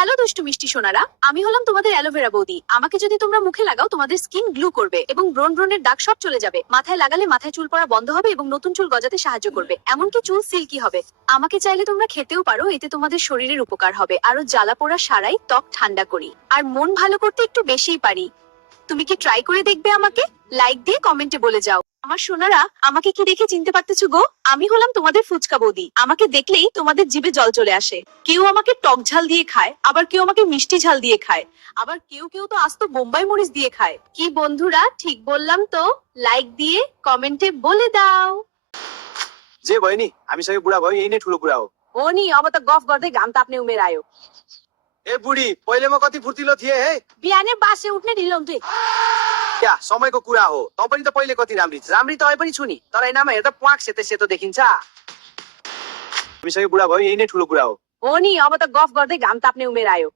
Hello দুষ্টু মিষ্টি সোনারা, আমি হলাম তোমাদের অ্যালোভেরা বৌদি। আমাকে যদি তোমরা মুখে লাগাও তোমাদের স্কিন গ্লু করবে এবং ব্রণ ব্রণের দাগ সব চলে যাবে। মাথায় লাগালে মাথায় চুল পড়া বন্ধ হবে এবং নতুন চুল গজাতে সাহায্য করবে, এমনকি চুল সিল্কি হবে। আমাকে চাইলে তোমরা খেতেও পারো, এতে তোমাদের শরীরের উপকার হবে। আরো জ্বালা পোড়া সারাই, ত্বক ঠান্ডা করি, আর মন ভালো করতে একটু বেশিই পারি। তুমি কি ট্রাই করে দেখবে? আমাকে লাইক দিয়ে কমেন্টে বলে যাও। আমার সোনারা, আমাকে কি দেখে চিনতে পারতেছো গো? আমি হলাম তোমাদের ফুচকা বৌদি। আমাকে দেখলেই তোমাদের জিভে জল চলে আসে। কেউ আমাকে টক ঝাল দিয়ে খায়, আবার কেউ আমাকে মিষ্টি ঝাল দিয়ে খায়, আবার কেউ কেউ তো আস্ত বোম্বাই মরিচ দিয়ে খায়। কি বন্ধুরা, ঠিক বললাম তো? লাইক দিয়ে কমেন্টে বলে দাও। जे भयो नि हामीसँग बुढा भयो यही नै ठुलो कुरा हो। हो नि, अब त गफ गर्दै घाम ताप्ने उमेर आयो। ए बुढी, पहिले म कति फुर्तिलो थिएँ है। बिहानै बासे उठ्ने ढिलो हुन्थे। क्या समयको कुरा हो। तँ पनि त पहिले कति राम्री थिइस्। राम्री त अहिले पनि छु नि, तर ऐनामा हेर्दा प्वाक सेतो सेतो देखिन्छ। हामीसँग बुढा भयो यही नै ठुलो कुरा हो। हो नि, अब त गफ गर्दै घाम ताप्ने उमेर आयो।